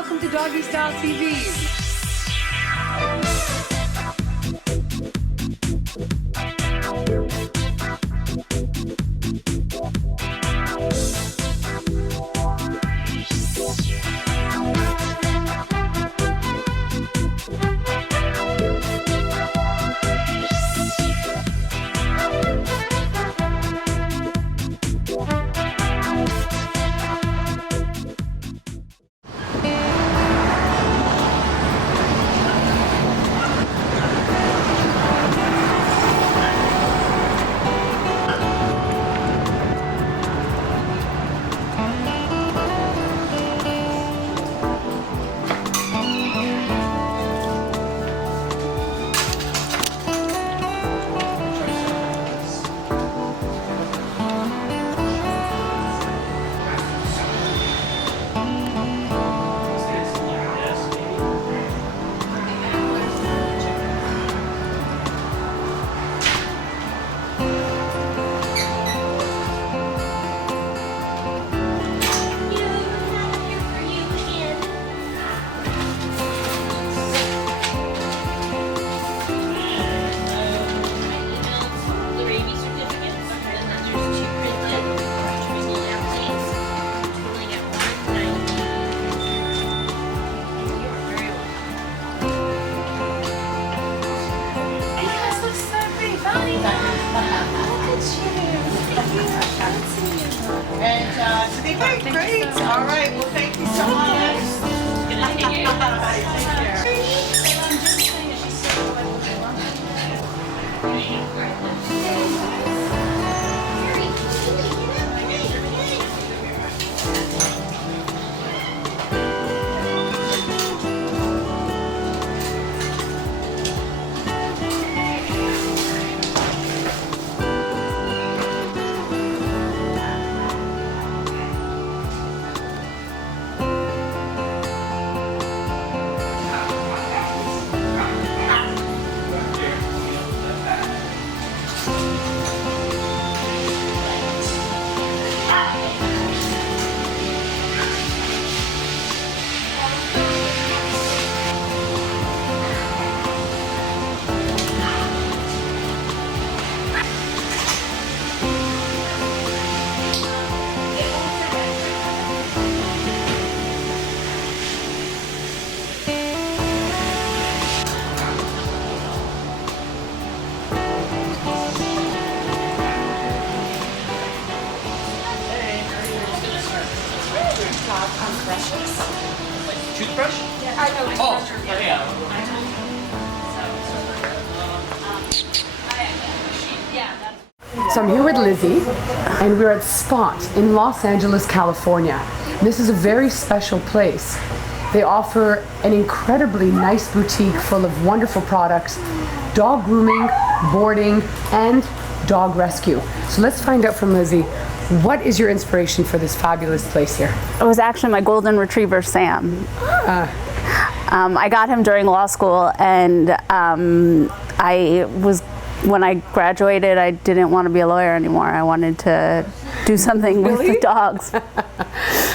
welcome to Doggy Style TV. Great. All right. Well, thank you so much. Take care. Toothbrush? Yeah, I know. Oh, yeah. So I'm here with Lizzie, and we're at Spot in Los Angeles, California. This is a very special place. They offer an incredibly nice boutique full of wonderful products, dog grooming, boarding, and dog rescue. So let's find out from Lizzie, what is your inspiration for this fabulous place here? It was actually my golden retriever, Sam. I got him during law school, and when I graduated, I didn't want to be a lawyer anymore. I wanted to do something with the dogs.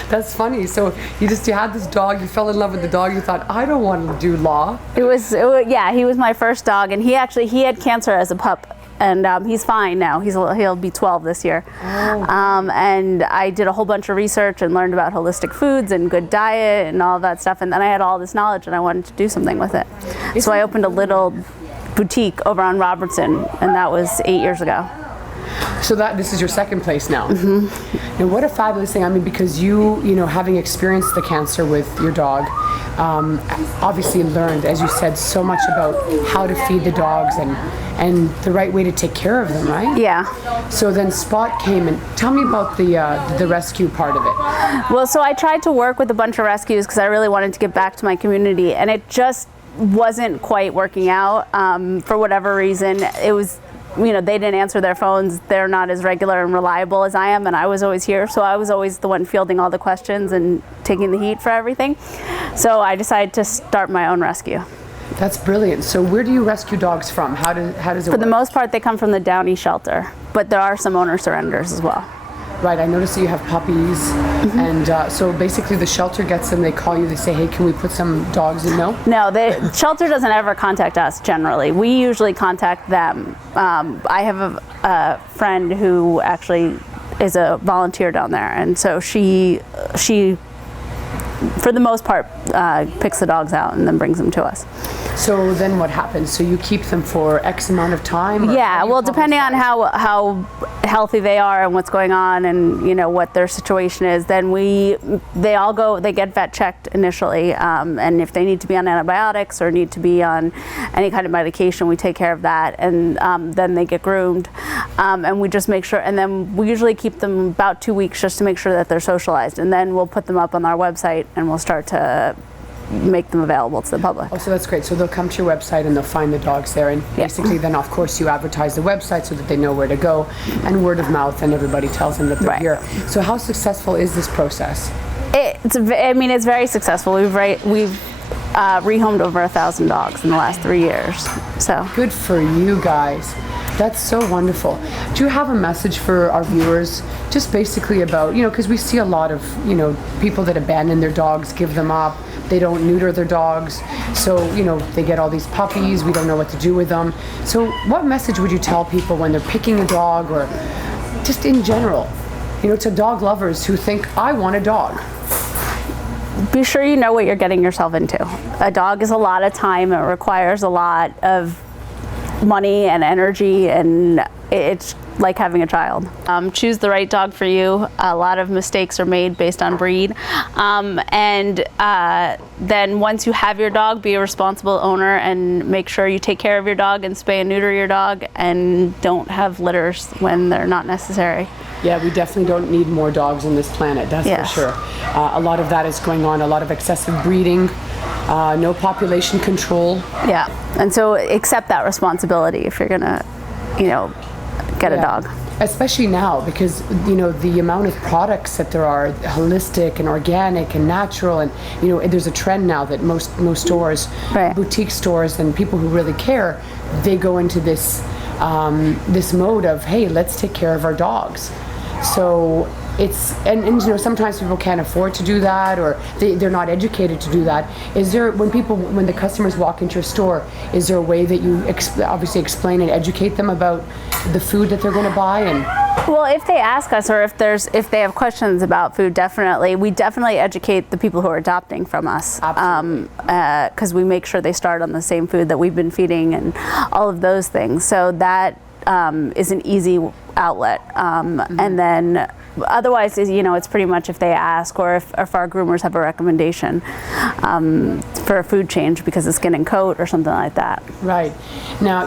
That's funny. So you had this dog, you fell in love with the dog, you thought, I don't want to do law. Yeah, he was my first dog, and he had cancer as a pup. And he's fine now. He'll be 12 this year. Oh. And I did a whole bunch of research and learned about holistic foods and good diet and all that stuff. And then I had all this knowledge, and I wanted to do something with it. So I opened a little boutique over on Robertson, and that was 8 years ago. So this is your second place now. Mm-hmm. And what a fabulous thing. I mean, because you having experienced the cancer with your dog, obviously learned, as you said, so much about how to feed the dogs and the right way to take care of them, right? Yeah. So then Spot came, and tell me about the rescue part of it. Well, so I tried to work with a bunch of rescues because I really wanted to give back to my community, and it just wasn't quite working out for whatever reason. It was, they didn't answer their phones. They're not as regular and reliable as I am, and I was always here, so I was always the one fielding all the questions and taking the heat for everything. So I decided to start my own rescue. That's brilliant. So where do you rescue dogs from? How does it work? For the most part, they come from the Downey shelter, but there are some owner surrenders as well. Right, I noticed that you have puppies, and so basically the shelter gets them, they call you, they say, hey, can we put some dogs in? No? No, the shelter doesn't ever contact us generally. We usually contact them. I have a friend who actually is a volunteer down there, and so she for the most part picks the dogs out and then brings them to us. So then what happens? So you keep them for X amount of time? Yeah, well, depending on how healthy they are and what's going on, and you know what their situation is, then they get vet checked initially, and if they need to be on antibiotics or need to be on any kind of medication, we take care of that, and then they get groomed, and we just make sure, and then we usually keep them about 2 weeks just to make sure that they're socialized, and then we'll put them up on our website and we'll start to make them available to the public. Oh, so that's great. So they'll come to your website and they'll find the dogs there, and basically then of course you advertise the website so that they know where to go, and word of mouth, and everybody tells them that they're here. So how successful is this process? It's very successful. We've rehomed over 1,000 dogs in the last 3 years. So good for you guys. That's so wonderful. Do you have a message for our viewers, just basically about, because we see a lot of, people that abandon their dogs, give them up, they don't neuter their dogs, so, they get all these puppies, we don't know what to do with them. So what message would you tell people when they're picking a dog, or just in general, to dog lovers who think, I want a dog? Be sure you know what you're getting yourself into. A dog is a lot of time, it requires a lot of money and energy, and it's like having a child. Choose the right dog for you. A lot of mistakes are made based on breed, and then once you have your dog, be a responsible owner and make sure you take care of your dog and spay and neuter your dog, and don't have litters when they're not necessary. Yeah, we definitely don't need more dogs on this planet, that's for sure. A lot of that is going on, a lot of excessive breeding, no population control. Yeah, and so accept that responsibility if you're gonna, get a dog. Especially now, because the amount of products that there are, holistic and organic and natural, and there's a trend now that most stores, boutique stores, and people who really care, they go into this this mode of, hey, let's take care of our dogs. So it's and sometimes people can't afford to do that, or they're not educated to do that. Is there, when the customers walk into your store, is there a way that you obviously explain and educate them about the food that they're going to buy? And well, if they ask us, or if they have questions about food, we definitely educate the people who are adopting from us. Absolutely. Because we make sure they start on the same food that we've been feeding and all of those things. So that is an easy outlet, and then otherwise, it's pretty much if they ask, or if our groomers have a recommendation for a food change because of skin and coat or something like that. Right. Now,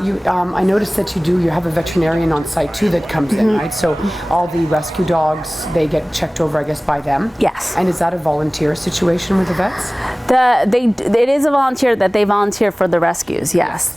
I noticed that you have a veterinarian on site too that comes in, right? So all the rescue dogs, they get checked over, I guess, by them? Yes. And is that a volunteer situation with the vets? It is a volunteer that they volunteer for the rescues, yes.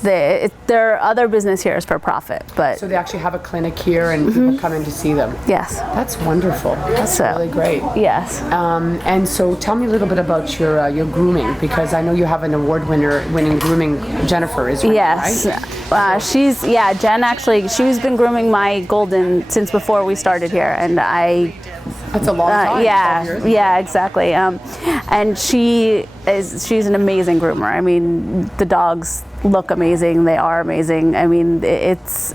Their other business here is for profit, but... So they actually have a clinic here and people come in to see them? Yes. That's wonderful. That's really great. Yes. And so tell me a little bit about your grooming, because I know you have an award-winning grooming, Jennifer, is right? Yes. Right? Jen actually, she's been grooming my golden since before we started here, and that's a long time. Yeah, exactly. And she's an amazing groomer. I mean, the dogs look amazing. They are amazing. I mean,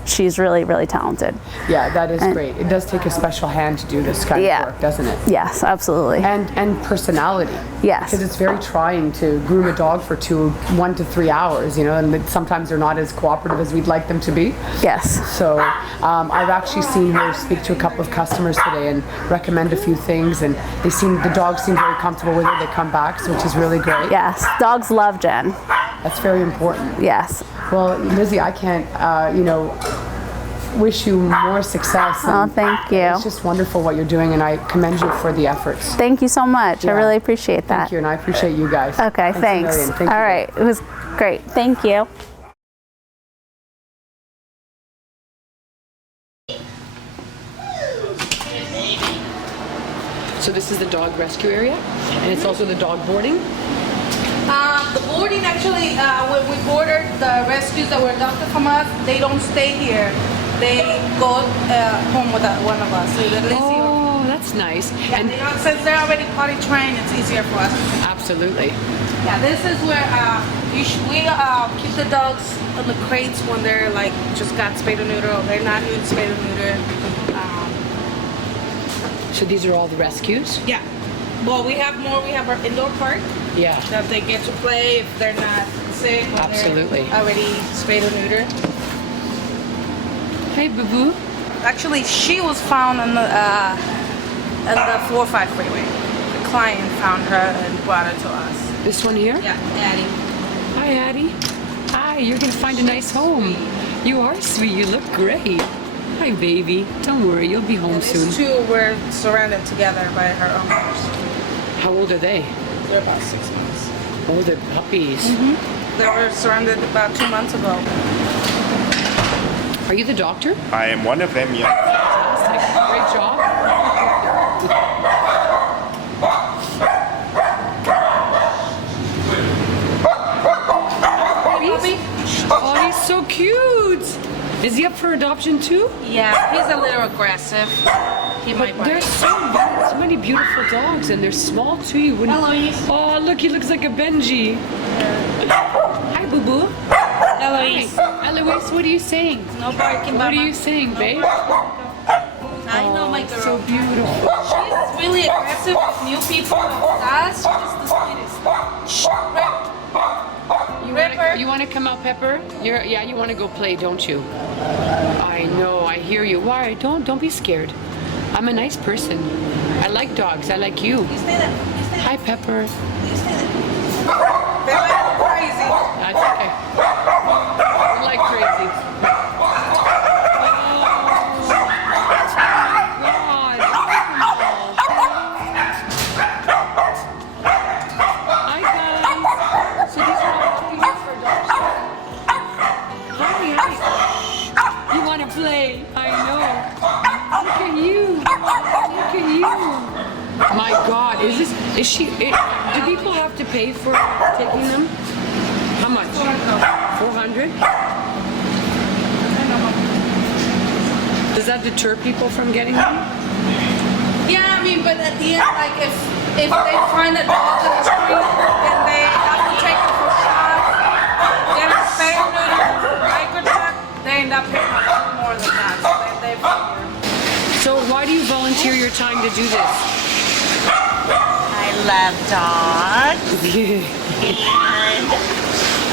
she's really, really talented. Yeah, that is great. It does take a special hand to do this kind of work, doesn't it? Yes, absolutely. And personality. Yes. Because it's very trying to groom a dog for 1 to 3 hours, and sometimes they're not as cooperative as we'd like them to be. Yes. So I've actually seen her speak to a couple of customers today and recommend a few things, and the dogs seem very comfortable with it. They come back, which is really great. Yes, dogs love Jen. That's very important. Yes. Well, Lizzie, I can't, wish you more success. Thank you. It's just wonderful what you're doing, and I commend you for the efforts. Thank you so much. I really appreciate that. Thank you, and I appreciate you guys. Okay, thanks. Thank you. All right, it was great. Thank you. So this is the dog rescue area, and it's also the dog boarding? The boarding, actually, when we boarded the rescues that were adopted from us, they don't stay here. They go home with one of us. Either Lizzie or that's nice. Yeah, And since they're already potty trained, it's easier for us. absolutely. Yeah, this is where we keep the dogs in the crates when they're like just got spayed or neuter, or they're not new spayed or neuter. So these are all the rescues? Yeah. Well, we have more. We have our indoor park Yeah. that they get to play if they're not sick. Or Absolutely. They're already spayed or neutered. Hey, boo-boo. Actually, she was found on the 405 freeway. The client found her and brought her to us. This one here? Yeah, Addie. Hi, Addie. Hi, you're gonna find a nice home. You are sweet, you look great. Hi, baby. Don't worry, you'll be home soon. These two were surrounded together by her owners. How old are they? They're about 6 months. Oh, they're puppies. They were surrounded about 2 months ago. Are you the doctor? I am one of them, yeah. Fantastic. Great job. Oh, he's so cute. Is he up for adoption too? Yeah, he's a little aggressive. He might There's bite. so many beautiful dogs, and they're small too. You wouldn't. Eloise. Oh, look, he looks like a Benji. Hi, boo boo. Eloise. Eloise, what are you saying? No barking, What are Mama. you saying, babe? I know my girl. So beautiful. She's really aggressive with new people. That's just the sweetest. Shh, Ripper. You want to come out, Pepper? Yeah, you want to go play, don't you? I know, I hear you. Why? Don't be scared. I'm a nice person. I like dogs. I like you. You stay there. You stay there. Hi, Pepper. You stay there. They might go crazy. That's okay. I like crazy. Hi, guys. So these are all puppies up for adoption. Hi. You want to play? I know. Look at you. Look at you. My God, do people have to pay for taking them? How much? 400? Does that deter people from getting them? Yeah, I mean, but at the end, like if they find a dog in the street and they have to take it for shots, get it spayed or neutered, microchip, they end up paying more than that. So they figure. So why do you volunteer your time to do this? I love dogs and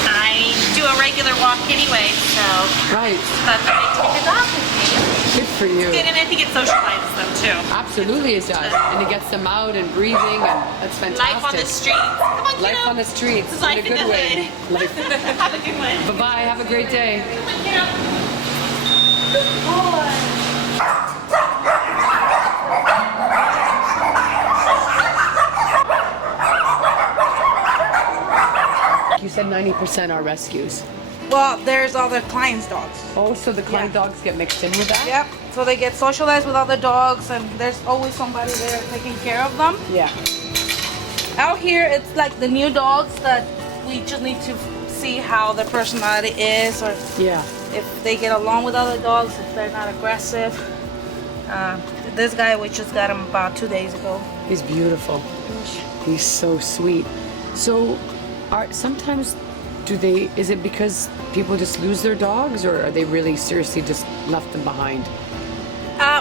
I do a regular walk anyway, so Right. thought that I'd take a dog with me. Good for you. Good, and I think it socializes them too. Absolutely it does. And it gets them out and breathing, and that's fantastic. Life on the streets. Come on, Life kiddo. on the streets This is in life a good in the way. hood. Life. Have a good one. Bye-bye. Have a great day. Come on, kiddo. You said 90% are rescues. Well, there's other clients' dogs. Oh, so the client dogs get mixed in with that? Yep. So they get socialized with other dogs, and there's always somebody there taking care of them. Yeah. Out here, it's like the new dogs that we just need to see how their personality is, or Yeah. if they get along with other dogs, if they're not aggressive. This guy, we just got him about 2 days ago. He's beautiful. He's so sweet. So, sometimes is it because people just lose their dogs, or are they really seriously just left them behind?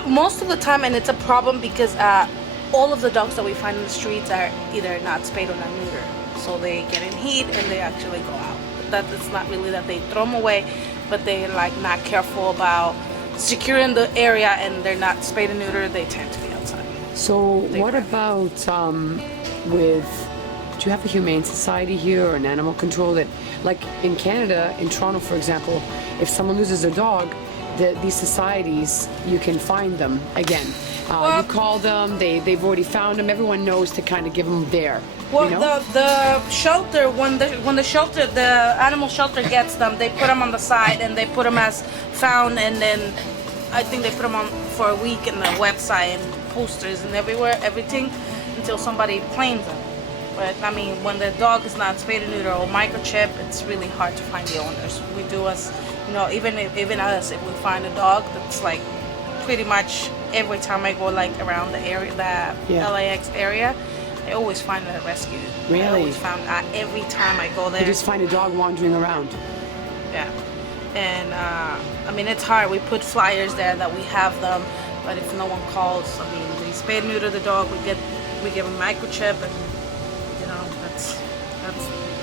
Most of the time, and it's a problem because all of the dogs that we find in the streets are either not spayed or not neutered. So they get in heat and they actually go out. That it's not really that they throw them away, but they're like not careful about securing the area, and they're not spayed and neutered. They tend to be outside. So what about with, do you have a humane society here or an animal control that, like in Canada, in Toronto for example, if someone loses a dog, these societies, you can find them again. You call them, they've already found them, everyone knows to kind of give them there. Well, you know? the shelter, when the animal shelter gets them, they put them on the side and they put them as found, and then I think they put them on for a week in the website and posters and everything until somebody claims them. But I mean, when the dog is not spayed and neutered or microchip, it's really hard to find the owners. We do even us, if we find a dog that's like pretty much every time I go like around the area, the Yeah. LAX area, I always find a rescue. Really? I always found every time I go there. You just find a dog wandering around. Yeah. And I mean, it's hard. We put flyers there that we have them, but if no one calls, I mean, we spay and neuter the dog. We give a microchip, and you know that's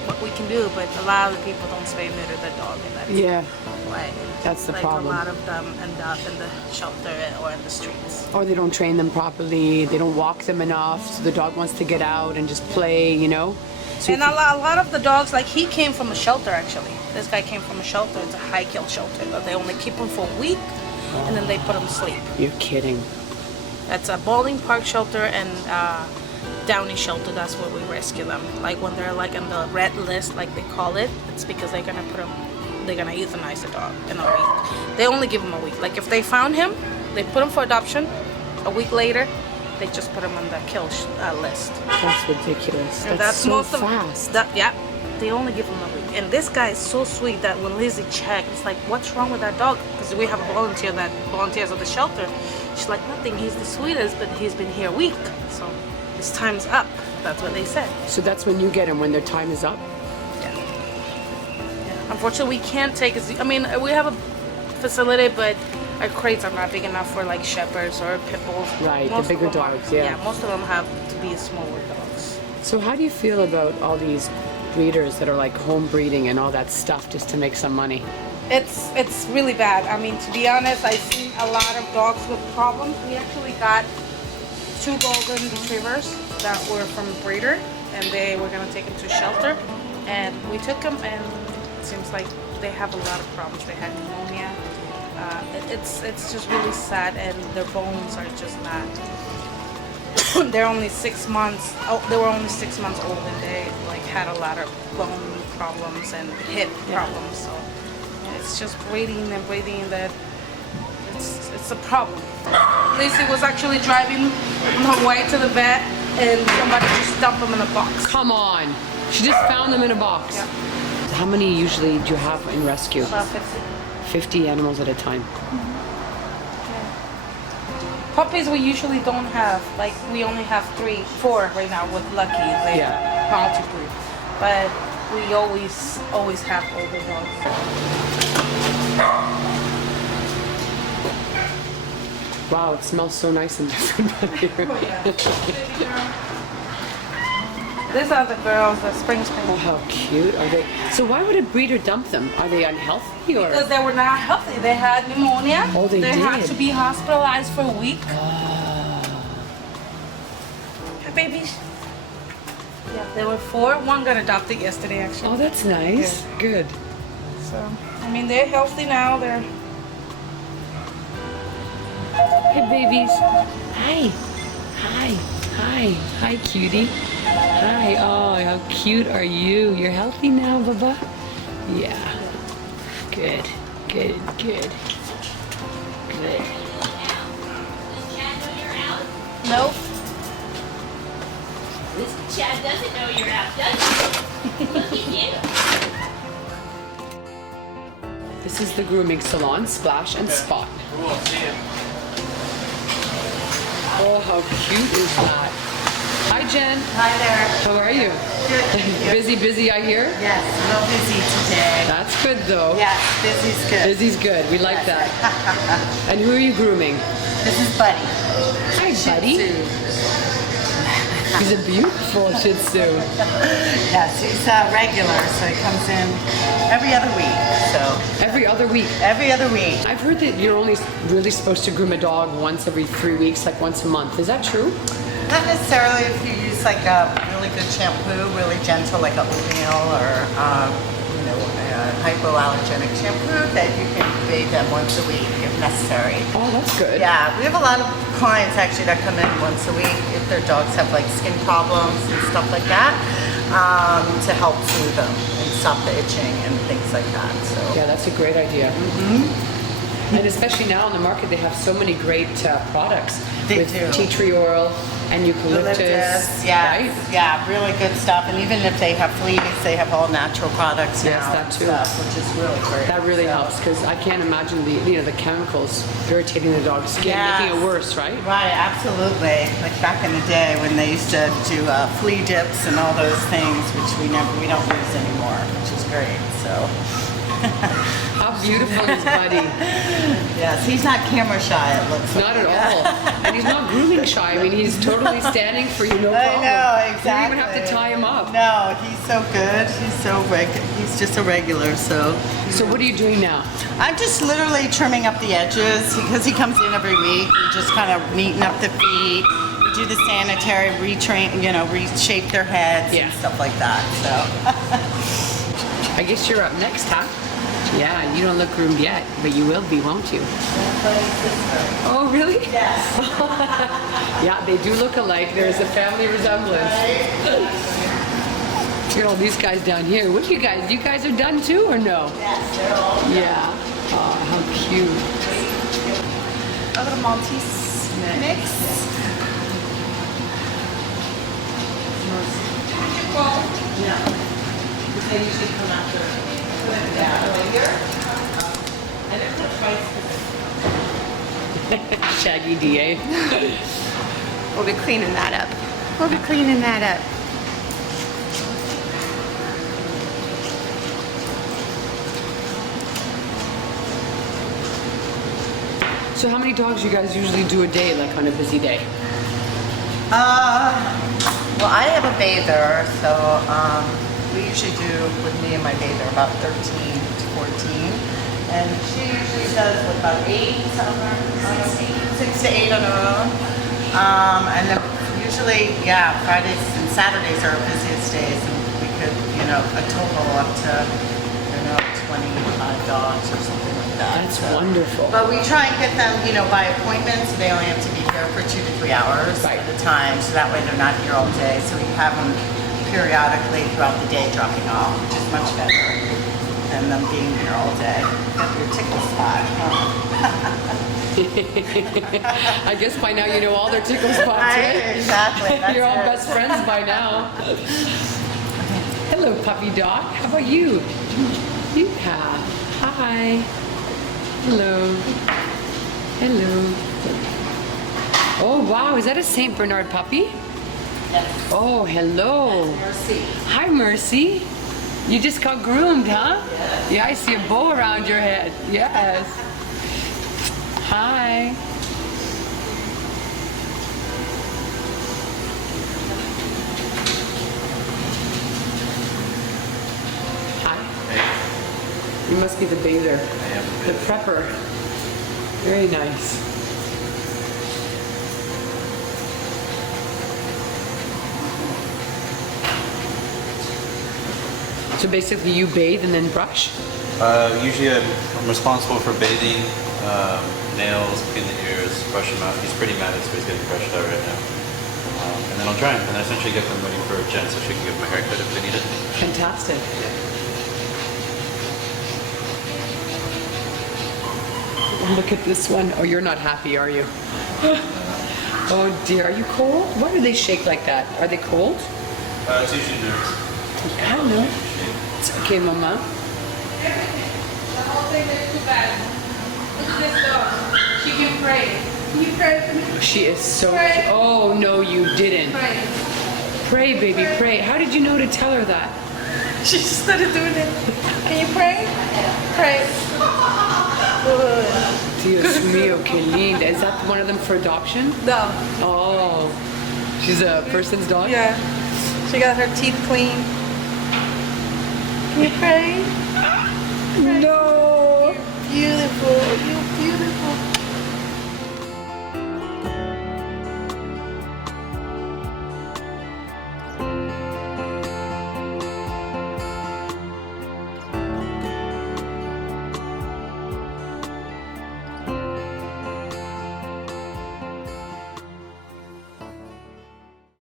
what we can do. But a lot of the people don't spay and neuter the dog, and that's Yeah. why. That's the like problem. A lot of them end up in the shelter or in the streets. Or they don't train them properly. They don't walk them enough, so the dog wants to get out and just play, you know? So And a lot of the dogs, like he came from a shelter actually. This guy came from a shelter. It's a high kill shelter. That they only keep him for a week, and then they put him to sleep. You're kidding. That's a Bowling Park shelter and Downey shelter. That's where we rescue them. Like when they're like on the red list, like they call it, it's because they're gonna put them. They're gonna euthanize the dog in a week. They only give him a week. Like if they found him, they put him for adoption. A week later, they just put him on the kill list. That's ridiculous. And That's so most of fast. that. Yeah, they only give him a week. And this guy is so sweet that when Lizzie checked, it's like, what's wrong with that dog? Because we have a volunteer that volunteers at the shelter. She's like, nothing. He's the sweetest, but he's been here a week, so his time's up. That's what they said. So that's when you get them, when their time is up? Unfortunately, we can't take. I mean, we have a facility, but our crates are not big enough for like shepherds or pit bulls. Right, the Most of bigger them are- dogs, yeah. Yeah, most of them have to be smaller dogs. So how do you feel about all these breeders that are like home breeding and all that stuff just to make some money? It's really bad. I mean, to be honest, I've seen a lot of dogs with problems. We actually got 2 golden retrievers that were from a breeder, and they were gonna take them to shelter, and we took them, and it seems like they have a lot of problems. They had pneumonia. It's just really sad, and their bones are just not. They're only 6 months. Oh, they were only 6 months old, and they like had a lot of bone problems and hip problems. So it's just breeding that it's a problem. Lacey was actually driving on her way to the vet, and somebody just dumped them in a box. Come on. She just found them in a box. Yeah. How many usually do you have in rescue? About 50. 50 animals at a time. Puppies we usually don't have. Like we only have 4 right now with Lucky. They Yeah. multi-breed. But we always have older dogs. Wow, it smells so nice and different out here. These are the girls, the spring. Oh, how cute are they? So why would a breeder dump them? Are they unhealthy or? Because they were not healthy. They had pneumonia. Oh, they had did? to be hospitalized for a week. Hi, babies. Yeah, there were 4. One got adopted yesterday, actually. Oh, that's nice. Good. So, I mean, they're healthy now. They're. Hey, babies. Hi. Hi. Hi. Hi, cutie. Hi. Oh, how cute are you? You're healthy now, Bubba? Yeah. Good. Good. Good. Good. Nope. Chad doesn't know you're out, does he? Look at you. This is the grooming salon, Splash and Spot. Oh, how cute is that? Hi, Jen. Hi there. How are you? Good. Busy, I hear? Yes, real busy today. That's good, though. Yes, busy's good. Busy's good. We like that. And who are you grooming? This is Buddy. Hi, Buddy. Shih Tzu. He's a beautiful Shih Tzu. Yes, he's regular, so he comes in every other week. So Every other week. every other week. I've heard that you're only really supposed to groom a dog once every 3 weeks, like once a month. Is that true? Not necessarily if you use like a really good shampoo, really gentle, like a oatmeal or a hypoallergenic shampoo, that you can bathe them once a week if necessary. Oh, that's good. Yeah, we have a lot of clients actually that come in once a week if their dogs have like skin problems and stuff like that, to help soothe them and stop the itching and things like that. So Yeah, that's a great idea. And especially now on the market, they have so many great products. They with do. tea tree oil and eucalyptus. Yeah, Right? yeah, really good stuff. And even if they have fleas, they have all natural products Yes, now. that and too. Stuff, which is really great. That really So- helps because I can't imagine the chemicals irritating the dog's skin, Yes. making it worse, right? Right, absolutely. Like back in the day when they used to do flea dips and all those things, which we don't use anymore, which is great. So. How beautiful is Buddy? Yes, he's not camera shy. It looks Not like. at all. And he's not grooming shy. I mean, he's totally standing for you, no problem. I know, exactly. You don't even have to tie him up. No, he's so good. He's so he's just a regular. So. So what are you doing now? I'm just literally trimming up the edges because he comes in every week. We just kind of neaten up the feet. We do the sanitary, reshape their heads Yeah. and stuff like that. So. I guess you're up next, huh? Yeah, you don't look groomed yet, but you will be, won't you? Oh, really? Yes. Yeah, they do look alike. There's a family resemblance. Look at all these guys down here. What you guys? You guys are done too, or no? Yes, they're all. Yeah. Oh, how cute. A little Maltese mix. Yeah. They usually come after. Yeah, earlier. And it's a price. Shaggy DA. We'll be cleaning that up. We'll be cleaning that up. So how many dogs you guys usually do a day, like on a busy day? Well, I have a bather, so we usually do with me and my bather about 13 to 14, and she usually does about 8 6 to 8 on her own. And then usually, yeah, Fridays and Saturdays are our busiest days, and we could, a total up to 25 dogs or something like that. That's wonderful. But we try and get them, by appointment, so they only have to be here for 2 to 3 hours Right. at a time, so that way they're not here all day. So we have them periodically throughout the day dropping off, which is much better than them being here all day. Got your tickle spot, huh? I guess by now you know all their tickle spots, Right, right? exactly. That's You're all it. best friends by now. Hello, puppy dog. How about you? Yeah. Hi. Hello. Hello. Oh, wow. Is that a St. Bernard puppy? Yes. Oh, hello. Mercy. Hi, Mercy. You just got groomed, huh? Yes. Yeah, I see a bow around your head. Yes. Hi. Hi. You must be the bather. I am. The prepper. Very nice. So basically you bathe and then brush? Usually I'm responsible for bathing, nails, clean the ears, brush them out. He's pretty mad, so he's getting brushed out right now. And then I'll dry him, and then essentially get them ready for Jen so she can give him a haircut if they need it. Fantastic. Look at this one. Oh, you're not happy, are you? Oh dear, are you cold? Why do they shake like that? Are they cold? It's usually nerves. I don't know. It's okay, Mama. The whole thing is too bad. Look at this dog. She can pray. Can you pray for me? She is so Pray. cute. Oh, no, you didn't. Pray. Pray, baby, pray. How did you know to tell her that? She just started doing it. Can you pray? Pray. Dios mío, qué linda. Is that one of them for adoption? No. Oh, she's a person's dog? Yeah. She got her teeth clean. Can you pray? No. Beautiful.